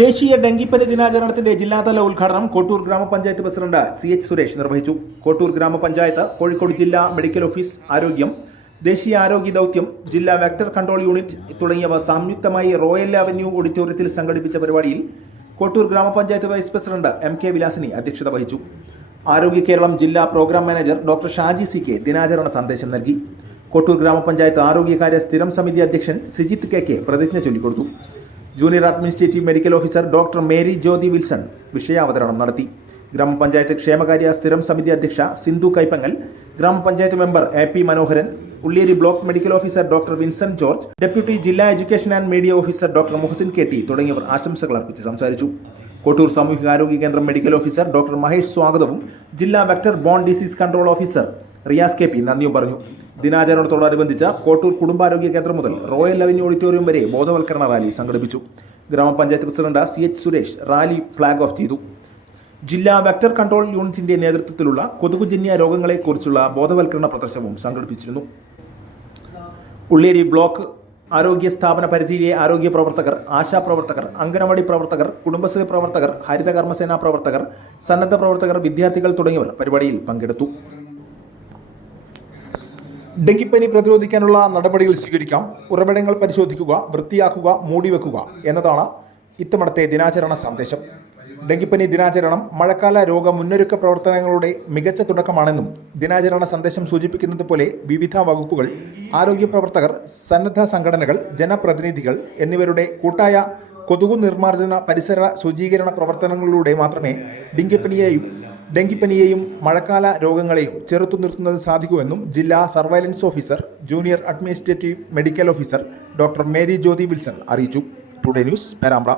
ദേശീയ ഡെങ്കിപ്പനി ദിനാചരണത്തിന്റെ ജില്ലാതല ഉദ്ഘാടനം കോട്ടൂർ ഗ്രാമപഞ്ചായത്ത് പ്രസിഡന്റ് CH സുരേഷ് നിർവഹിച്ചു. കോട്ടൂർ ഗ്രാമപഞ്ചായത്ത്, കോഴിക്കോട് ജില്ലാ മെഡിക്കൽ ഓഫീസ്, ആരോഗ്യം, ദേശീയ ആരോഗ്യ ദൗത്യം, ജില്ലാ വെക്ടർ കൺട്രോൾ യൂണിറ്റ് തുടങ്ങിയവ സംയുക്തമായി റോയൽ അവന്യൂ ഓഡിറ്റോറിയത്തിൽ സംഘടിപ്പിച്ച പരിപാടിയിൽ കോട്ടൂർ ഗ്രാമപഞ്ചായത്ത് വൈസ് പ്രസിഡന്റ് MK വിലാസിനി അധ്യക്ഷത വഹിച്ചു. ആരോഗ്യ കേരളം ജില്ലാ program manager doctor Shaji CK ദിനാചരണ സന്ദേശം നൽകി. കോട്ടൂർ ഗ്രാമപഞ്ചായത്ത് ആരോഗ്യകാര്യ സ്ഥിരം സമിതി അധ്യക്ഷൻ സിജിത്ത് KK പ്രതിജ്ഞ ചൊല്ലിക്കൊടുത്തു. Junior administrative medical officer doctor Mary Jyothi Wilson വിഷയാവതരണം നടത്തി. ഗ്രാമപഞ്ചായത്ത് ക്ഷേമകാര്യ സ്ഥിരം സമിതി അധ്യക്ഷ സിന്ധു കൈപ്പങ്ങൽ, ഗ്രാമപഞ്ചായത്ത് member AP Manoharan, Ulliyeri block medical officer doctor Vincent George, deputy ജില്ലാ education and media officer doctor Muhasin KT തുടങ്ങിയവർ ആശംസകൾ അർപ്പിച്ച് സംസാരിച്ചു. കോട്ടൂർ സാമൂഹികാരോഗ്യ കേന്ദ്രം മെഡിക്കൽ ഓഫീസർ ഡോക്ടർ മഹേഷ് സ്വാഗതവും ജില്ലാ vector bone disease control officer Riyas KP നന്ദിയും പറഞ്ഞു. ദിനാചരണത്തോടനുബന്ധിച്ച് കോട്ടൂർ കുടുംബാരോഗ്യ കേന്ദ്രം മുതൽ റോയൽ അവന്യൂ ഓഡിറ്റോറിയം വരെ ബോധവൽക്കരണ റാലി സംഘടിപ്പിച്ചു. ഗ്രാമപഞ്ചായത്ത് president CH Suresh rally flag off ചെയ്തു. ജില്ലാ വെക്ടർ കൺട്രോൾ യൂണിറ്റിന്റെ നേതൃത്വത്തിലുള്ള കൊതുകുജന്യ രോഗങ്ങളെക്കുറിച്ചുള്ള ബോധവൽക്കരണ പ്രദർശനവും സംഘടിപ്പിച്ചിരുന്നു. ഉള്ളിയേരി ബ്ലോക്ക് ആരോഗ്യ സ്ഥാപന പരിധിയിലെ ആരോഗ്യ പ്രവർത്തകർ, ആശാപ്രവർത്തകർ, അംഗനവാടി പ്രവർത്തകർ, കുടുംബശ്രീ പ്രവർത്തകർ, ഹരിതകർമ്മസേനാ പ്രവർത്തകർ, സന്നദ്ധ പ്രവർത്തകർ, വിദ്യാർത്ഥികൾ തുടങ്ങിയവർ പരിപാടിയിൽ പങ്കെടുത്തു. ഡെങ്കിപ്പനി പ്രതിരോധിക്കാനുള്ള നടപടികൾ സ്വീകരിക്കാം. ഉറവിടങ്ങൾ പരിശോധിക്കുക, വൃത്തിയാക്കുക, മൂടിവെക്കുക എന്നതാണ് ഇത്തവണത്തെ ദിനാചരണ സന്ദേശം. ഡെങ്കിപ്പനി ദിനാചരണം മഴക്കാല രോഗ മുന്നൊരുക്ക പ്രവർത്തനങ്ങളുടെ മികച്ച തുടക്കമാണെന്നും ദിനാചരണ സന്ദേശം സൂചിപ്പിക്കുന്നത് പോലെ വിവിധ വകുപ്പുകൾ, ആരോഗ്യ പ്രവർത്തകർ, സന്നദ്ധ സംഘടനകൾ, ജനപ്രതിനിധികൾ എന്നിവരുടെ കൂട്ടായ കൊതുകു നിർമ്മാർജ്ജന പരിസര ശുചീകരണ പ്രവർത്തനങ്ങളിലൂടെ മാത്രമേ ഡെങ്കിപ്പനിയെയും മഴക്കാല രോഗങ്ങളെയും ചെറുത്തു നിർത്തുന്നത് സാധിക്കുമെന്നും ജില്ലാ surveillance officer, junior administrative medical officer doctor Mary Jyothi Wilson അറിയിച്ചു. Today news, Perambra.